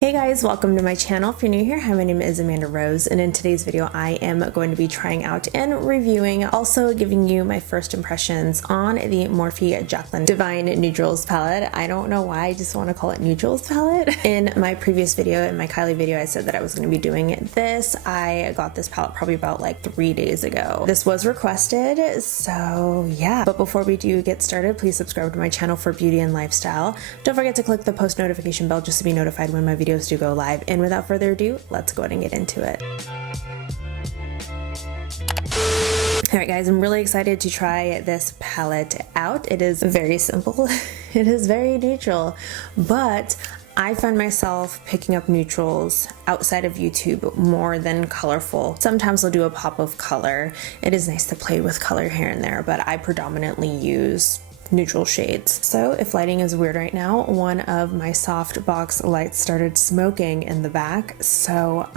Hey guys, welcome to my channel. If you're new here, hi, my name is Amanda Rose, and in today's video I am going to be trying out and reviewing, also giving you my first impressions on the Morphe Jaclyn Divine Neutrals palette. I don't know why I just want to call it Neutrals palette. In my previous video, in my KYLIE video, I said that I was going to be doing this. I got this palette probably about like 3 days ago. This was requested, so yeah. But before we do get started, please subscribe to my channel for beauty and lifestyle. Don't forget to click the post notification bell just to be notified when my videos do go live. And without further ado, let's go ahead and get into it. Alright guys, I'm really excited to try this palette out. It is very simple. It is very neutral, but I find myself picking up neutrals outside of YouTube more than colorful. Sometimes I'll do a pop of color. It is nice to play with color here and there, but I predominantly use neutral shades. So if lighting is weird right now, one of my soft box lights started smoking in the back. So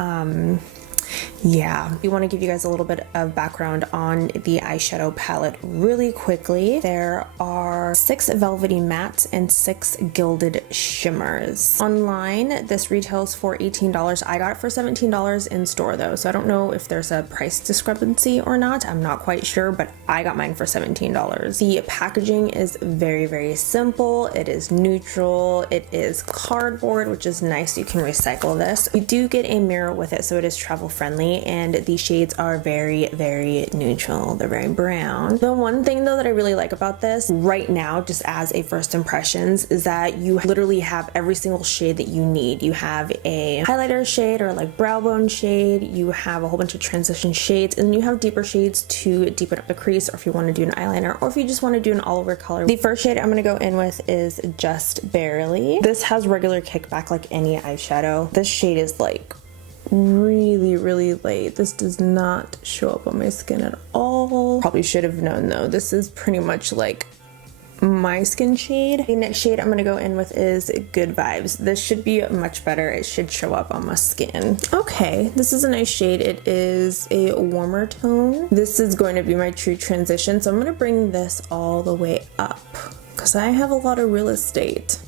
yeah, we want to give you guys a little bit of background on the eyeshadow palette really quickly. There are 6 velvety mattes and 6 gilded shimmers. Online, this retails for $18. I got it for $17 in store though, so I don't know if there's a price discrepancy or not. I'm not quite sure, but I got mine for $17. The packaging is very, very simple. It is neutral. It is cardboard, which is nice. You can recycle this. You do get a mirror with it, so it is travel friendly, and the shades are very, very neutral. They're very brown. The one thing though that I really like about this right now, just as a first impressions, is that you literally have every single shade that you need. You have a highlighter shade or like brow bone shade, you have a whole bunch of transition shades, and then you have deeper shades to deepen up the crease, or if you want to do an eyeliner, or if you just want to do an all over color. The first shade I'm going to go in with is Just Barely. This has regular kickback like any eyeshadow. This shade is like really, really light. This does not show up on my skin at all. Probably should have known though. This is pretty much like my skin shade. The next shade I'm gonna go in with is Good Vibes. This should be much better. It should show up on my skin. Okay, this is a nice shade. It is a warmer tone. This is going to be my true transition, so I'm gonna bring this all the way up because I have a lot of real estate.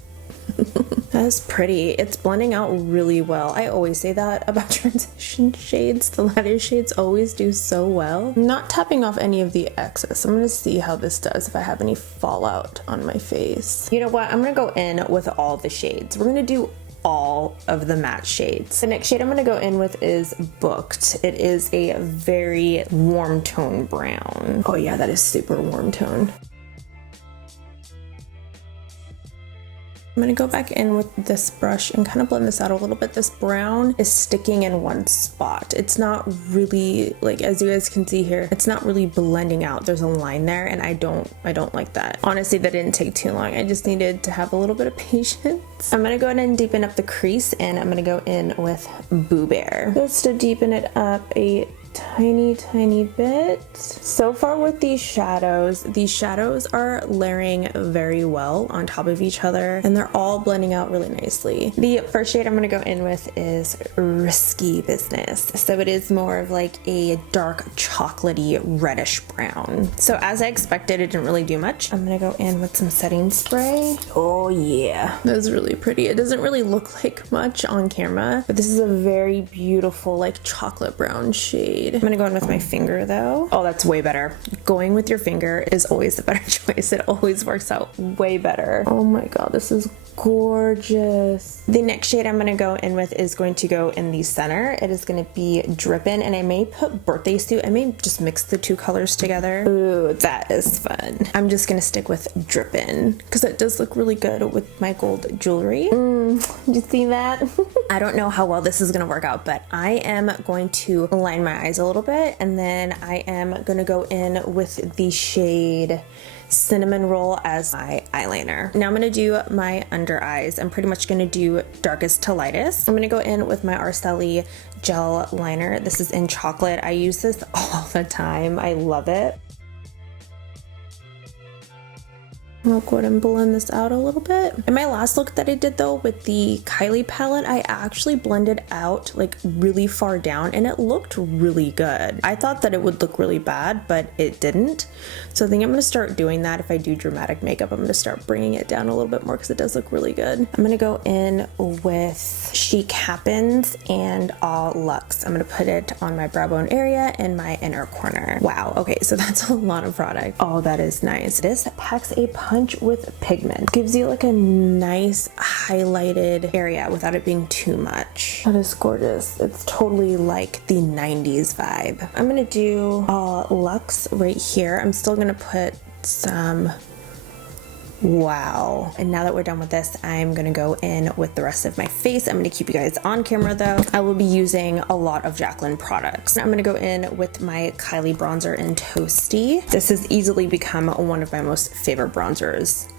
That's pretty. It's blending out really well. I always say that about transition shades. The lighter shades always do so well. I'm not tapping off any of the excess. I'm going to see how this does, if I have any fallout on my face. You know what? I'm going to go in with all the shades. We're going to do all of the matte shades. The next shade I'm going to go in with is Booked. It is a very warm tone brown. Oh yeah, that is super warm tone. I'm going to go back in with this brush and kind of blend this out a little bit. This brown is sticking in one spot. It's not really, like, as you guys can see here, it's not really blending out. There's a line there, and I don't like that. Honestly, that didn't take too long. I just needed to have a little bit of patience. I'm going to go ahead and deepen up the crease, and I'm going to go in with Boo Bear just to deepen it up a tiny bit. So far with these shadows are layering very well on top of each other, and they're all blending out really nicely. The first shade I'm going to go in with is Risky Business. So it is more of like a dark chocolatey reddish brown. So as I expected, it didn't really do much. I'm going to go in with some setting spray. Oh yeah, that's really pretty. It doesn't really look like much on camera, but this is a very beautiful like chocolate brown shade. I'm gonna go in with my finger though. Oh, that's way better. Going with your finger is always the better choice. It always works out way better. Oh my god, this is gorgeous. The next shade I'm gonna go in with is going to go in the center. It is gonna be Drippin', and I may put Birthday Suit. I may just mix the two colors together. Ooh, that is fun. I'm just gonna stick with Drippin' because it does look really good with my gold jewelry. You see that? I don't know how well this is gonna work out, but I am going to line my eyes a little bit, and then I am gonna go in with the shade Cinnamon Roll as my eyeliner. Now I'm gonna do my under eyes. I'm pretty much gonna do darkest to lightest. I'm gonna go in with my Arstelli gel liner. This is in chocolate. I use this all the time. I love it. I'll go ahead and blend this out a little bit. In my last look that I did though with the KYLIE palette, I actually blended out like really far down and it looked really good. I thought that it would look really bad, but it didn't. So I think I'm gonna start doing that. If I do dramatic makeup, I'm gonna start bringing it down a little bit more because it does look really good. I'm gonna go in with Chic Happens and All Luxe. I'm gonna put it on my brow bone area and my inner corner. Wow, okay, so that's a lot of product. Oh, that is nice. This packs a punch with pigment. Gives you like a nice highlighted area without it being too much. That is gorgeous. It's totally like the 90s vibe. I'm gonna do Luxe right here. I'm still gonna put some. Wow. And now that we're done with this, I'm gonna go in with the rest of my face. I'm gonna keep you guys on camera though. I will be using a lot of Jaclyn products. I'm gonna go in with my KYLIE bronzer in Toasty. This has easily become one of my most favorite bronzers,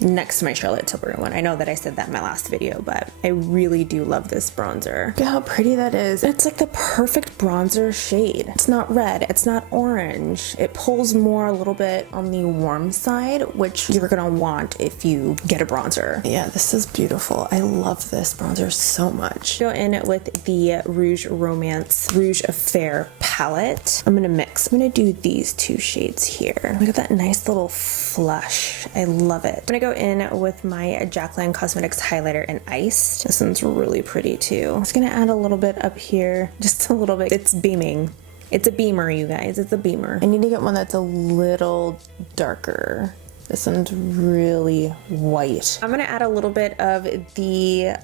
next to my Charlotte Tilbury one. I know that I said that in my last video, but I really do love this bronzer. Look at how pretty that is. It's like the perfect bronzer shade. It's not red, it's not orange. It pulls more a little bit on the warm side, which you're gonna want if you get a bronzer. Yeah, this is beautiful. I love this bronzer so much. Go in with the Rouge Romance Rouge Affair palette. I'm gonna mix. I'm gonna do these two shades here. Look at that nice little flush. I love it. I'm gonna go in with my Jaclyn Cosmetics highlighter in Iced. This one's really pretty too. I'm just gonna add a little bit up here, just a little bit. It's beaming. It's a beamer, you guys. It's a beamer. I need to get one that's a little darker. This one's really white. I'm gonna add a little bit of the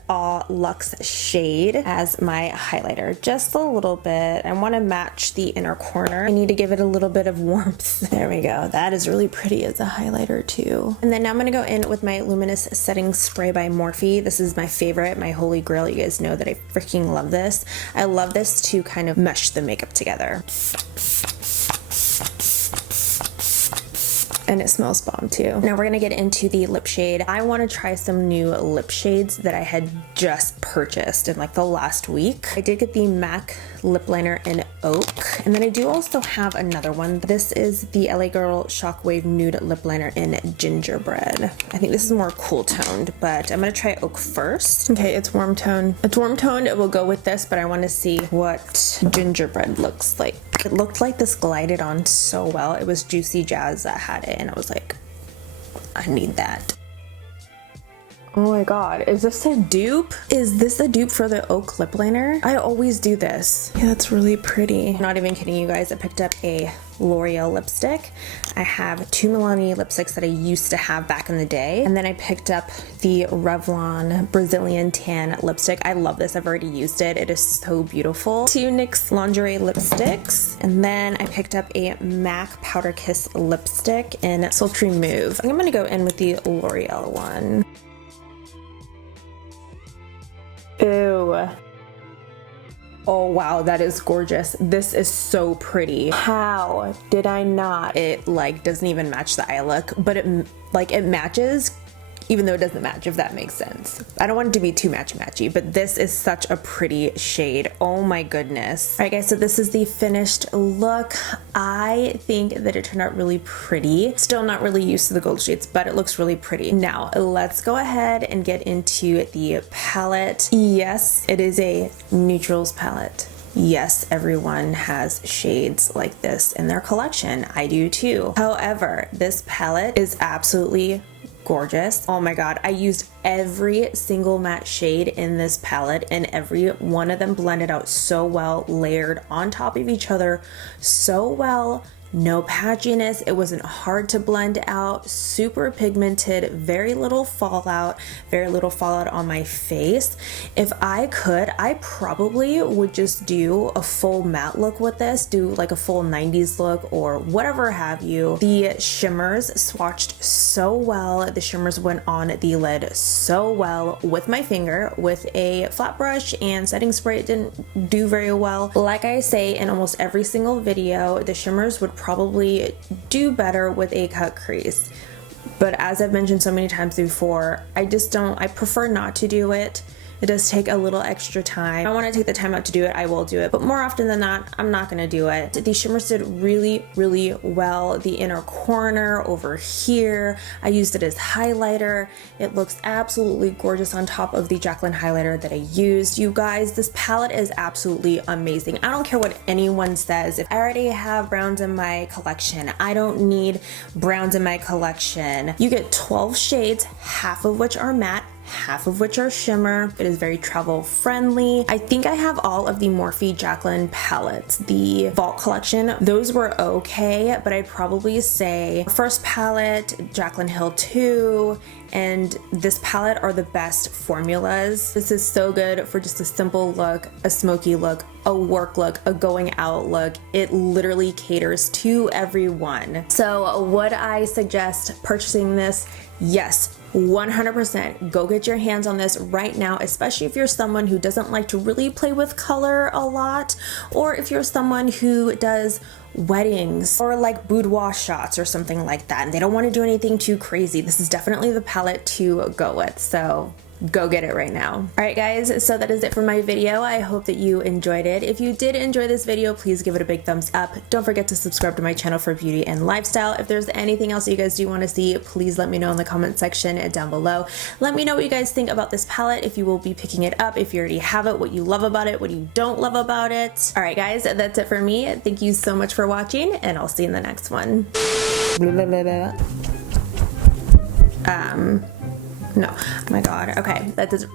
Luxe shade as my highlighter, just a little bit. I wanna match the inner corner. I need to give it a little bit of warmth. There we go. That is really pretty as a highlighter too. And then now I'm gonna go in with my Luminous Setting Spray by Morphe. This is my favorite, my holy grail. You guys know that I freaking love this. I love this to kind of mesh the makeup together. And it smells bomb too. Now we're gonna get into the lip shade. I wanna try some new lip shades that I had just purchased in like the last week. I did get the MAC lip liner in Oak, and then I do also have another one. This is the LA Girl Shockwave Nude Lip Liner in Gingerbread. I think this is more cool toned, but I'm gonna try Oak first. Okay, it's warm tone. It's warm toned, it will go with this, but I wanna see what Gingerbread looks like. It looked like this glided on so well. It was Juicy Jazz that had it, and I was like, I need that. Oh my god, is this a dupe? Is this a dupe for the Oak lip liner? I always do this. Yeah, that's really pretty. Not even kidding you guys, I picked up a L'Oreal lipstick. I have two Milani lipsticks that I used to have back in the day, and then I picked up the Revlon Brazilian Tan lipstick. I love this, I've already used it. It is so beautiful. Two NYX lingerie lipsticks, and then I picked up a MAC Powder Kiss lipstick in Sultry Mauve. I'm gonna go in with the L'Oreal one. Ew. Oh wow, that is gorgeous. This is so pretty. How did I not? It like doesn't even match the eye look, but it matches even though it doesn't match, if that makes sense. I don't want it to be too matchy-matchy, but this is such a pretty shade. Oh my goodness. All right guys, so this is the finished look. I think that it turned out really pretty. Still not really used to the gold shades, but it looks really pretty. Now, let's go ahead and get into the palette. Yes, it is a neutrals palette. Yes, everyone has shades like this in their collection. I do too. However, this palette is absolutely gorgeous. Oh my god, I used every single matte shade in this palette, and every one of them blended out so well, layered on top of each other so well. No patchiness, it wasn't hard to blend out, super pigmented, very little fallout on my face. If I could, I probably would just do a full matte look with this, do like a full 90s look or whatever have you. The shimmers swatched so well, the shimmers went on the lid so well with my finger, with a flat brush and setting spray. It didn't do very well. Like I say in almost every single video, the shimmers would probably do better with a cut crease, but as I've mentioned so many times before, I prefer not to do it It does take a little extra time. I want to take the time out to do it, I will do it, but more often than not, I'm not gonna do it. These shimmers did really, really well. The inner corner over here, I used it as highlighter. It looks absolutely gorgeous on top of the Jaclyn highlighter that I used. You guys, this palette is absolutely amazing. I don't care what anyone says. If I already have browns in my collection, I don't need browns in my collection. You get 12 shades, half of which are matte, half of which are shimmer. It is very travel friendly. I think I have all of the Morphe Jaclyn palettes. The Vault collection, those were okay, but I'd probably say first palette, Jaclyn Hill 2, and this palette are the best formulas. This is so good for just a simple look, a smoky look, a work look, a going out look. It literally caters to everyone. So would I suggest purchasing this? Yes, 100%. Go get your hands on this right now, especially if you're someone who doesn't like to really play with color a lot, or if you're someone who does weddings or like boudoir shots or something like that and they don't want to do anything too crazy. This is definitely the palette to go with, so go get it right now. Alright guys, so that is it for my video. I hope that you enjoyed it. If you did enjoy this video, please give it a big thumbs up. Don't forget to subscribe to my channel for beauty and lifestyle. If there's anything else that you guys do want to see, please let me know in the comment section down below. Let me know what you guys think about this palette, if you will be picking it up, if you already have it, what you love about it, what you don't love about it. Alright guys, that's it for me. Thank you so much for watching, and I'll see you in the next one. No. Oh my god. Okay. That does.